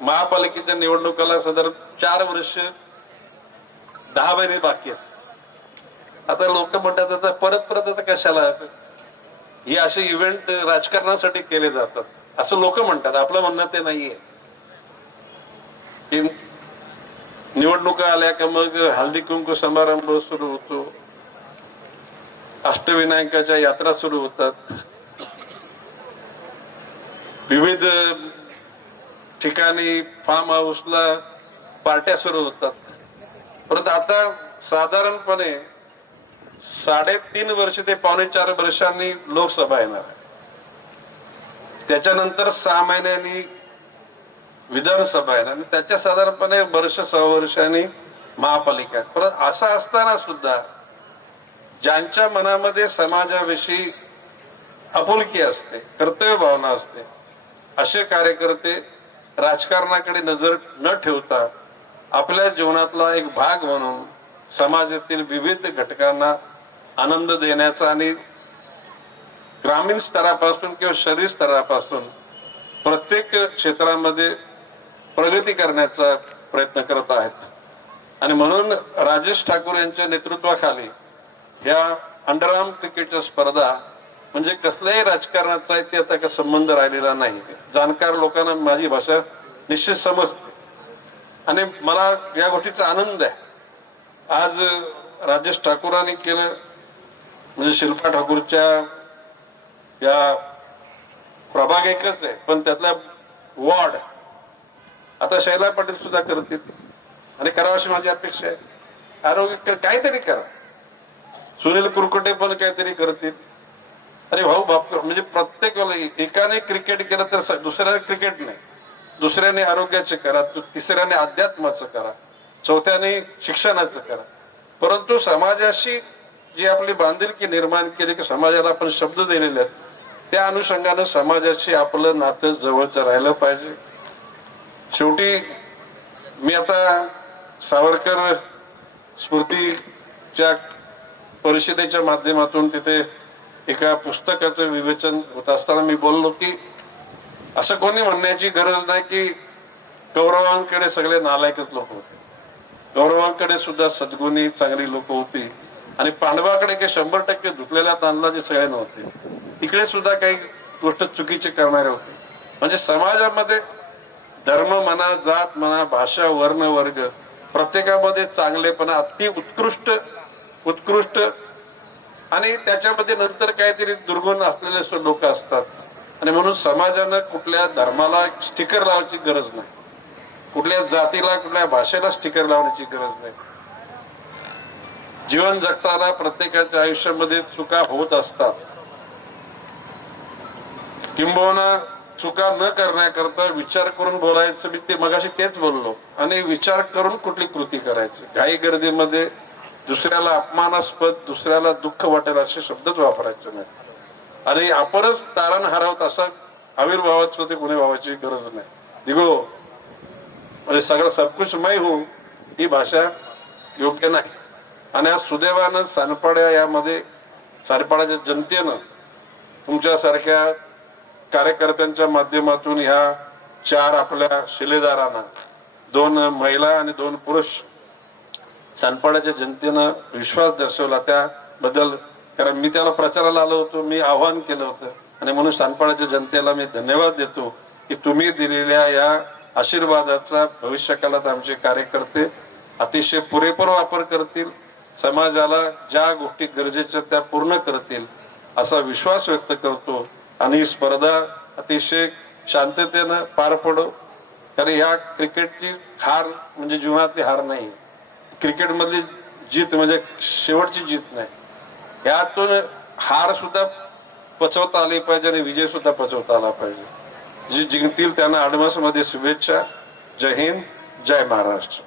महापालिकेच्या निवडणुकाला साधारण 4 वर्ष 10 महिने बाकी आहेत. आता लोक म्हणतात आता परत आता कशाला, हे असे इव्हेंट राजकारणासाठी केले जातात असं लोक म्हणतात. आपलं म्हणणं ते नाहीये. निवडणुका आल्या का मग हळदी कुंकू समारंभ सुरू होतो, अष्टविनायकाच्या यात्रा सुरू होतात, विविध ठिकाणी फार्म हाऊसला पार्ट्या सुरू होतात. परंतु आता साधारणपणे 3.5 वर्ष ते 4.5 वर्षांनी लोकसभा येणार आहे. त्याच्यानंतर 6 महिन्यांनी विधानसभा आहे आणि त्याच्या साधारणपणे वर्ष 6 वर्षांनी महापालिका आहे. परंतु असं असताना सुद्धा ज्यांच्या मनामध्ये समाजाविषयी आपुलकी असते, कर्तव्य भावना असते, असे कार्यकर्ते राजकारणाकडे नजर न ठेवता आपल्या जीवनातला एक भाग म्हणून समाजातील विविध घटकांना आनंद देण्याचा आणि ग्रामीण स्तरापासून किंवा शहरी स्तरापासून प्रत्येक क्षेत्रामध्ये प्रगती करण्याचा प्रयत्न करत आहेत. आणि म्हणून राजेश ठाकूर यांच्या नेतृत्वाखाली ह्या अंडरआर्म क्रिकेटच्या स्पर्धा म्हणजे कसल्याही राजकारणाचा इथे आता काही संबंध राहिलेला नाही. जाणकार लोकांना माझी भाषा निश्चित समजते आणि मला या गोष्टीचा आनंद आहे. आज राजेश ठाकूरांनी केलं म्हणजे शिल्पा ठाकूरच्या या प्रभाग एकच आहे, पण त्यातला वॉर्ड आता शैला पाटील सुद्धा करतील आणि करावं अशी माझी अपेक्षा आहे. आरोग्य काहीतरी करा. सुनील कुरकुटे पण काहीतरी करतील. अरे भाऊ बाप, म्हणजे प्रत्येक एकाने क्रिकेट केलं तर दुसऱ्याने क्रिकेट नाही, दुसऱ्याने आरोग्याचं करा, तिसऱ्याने अध्यात्माचं करा, चौथ्याने शिक्षणाचं करा. परंतु समाजाशी जी आपली बांधिलकी निर्माण केली की समाजाला आपण शब्द दिलेले आहेत, त्या अनुषंगानं समाजाशी आपलं नातं जवळचं राहिलं पाहिजे. शेवटी मी आता सावरकर स्मृतीच्या परिषदेच्या माध्यमातून तिथे एका पुस्तकाचं विवेचन होत असताना मी बोललो की असं कोणी म्हणण्याची गरज नाही की कौरवांकडे सगळे नालायकच लोक होते. कौरवांकडे सुद्धा सद्गुणी चांगली लोक होती आणि पांडवाकडे काही 100% धुतलेल्या तांदळाचे सगळे नव्हते. तिकडे सुद्धा काही गोष्ट चुकीची करणारे होते. म्हणजे समाजामध्ये धर्म म्हणा, जात म्हणा, भाषा, वर्ण, वर्ग प्रत्येकामध्ये चांगलेपणा अति उत्कृष्ट आणि त्याच्यामध्ये नंतर काहीतरी दुर्गुण असलेले लोक असतात. आणि म्हणून समाजानं कुठल्या धर्माला स्टिकर लावायची गरज नाही, कुठल्या जातीला कुठल्या भाषेला स्टिकर लावण्याची गरज नाही. जीवन जगताना प्रत्येकाच्या आयुष्यामध्ये चुका होत असतात. किंबहुना चुका न करण्याकरता विचार करून बोलायचं. मी ते मगाशी तेच बोललो. आणि विचार करून कुठली कृती करायची. घाई गर्दीमध्ये दुसऱ्याला अपमानास्पद, दुसऱ्याला दुःख वाटेल असे शब्दच वापरायचे नाही. आणि आपणच तारण हरवत असा आविर्भावाच होते गुन्हे व्हावाची गरज नाही. दिगो म्हणजे सगळं सबकुछ मैं हूं ही भाषा योग्य नाही. आणि आज सुदैवानं सानपाड्या यामध्ये सानपाड्याच्या जनतेनं तुमच्यासारख्या कार्यकर्त्यांच्या माध्यमातून ह्या 4 आपल्या शिलेदारांना, 2 महिला आणि 2 पुरुष, सानपाड्याच्या जनतेनं विश्वास दर्शवला. त्याबद्दल कारण मी त्याला प्रचाराला आलो होतो, मी आवाहन केलं होतं आणि म्हणून सानपाड्याच्या जनतेला मी धन्यवाद देतो की तुम्ही दिलेल्या या आशीर्वादाचा भविष्यकाळात आमचे कार्यकर्ते अतिशय पुरेपूर वापर करतील, समाजाला ज्या गोष्टी गरजेच्या त्या पूर्ण करतील असा विश्वास व्यक्त करतो. आणि ही स्पर्धा अतिशय शांततेनं पार पडो. कारण या क्रिकेटची हार म्हणजे जीवनातली हार नाही, क्रिकेटमधली जीत म्हणजे शेवटची जीत नाही. यातून हार सुद्धा पचवता आली पाहिजे आणि विजय सुद्धा पचवता आला पाहिजे. जे जिंकतील त्यांना ऍडव्हान्स मध्ये शुभेच्छा. जय हिंद, जय महाराष्ट्र.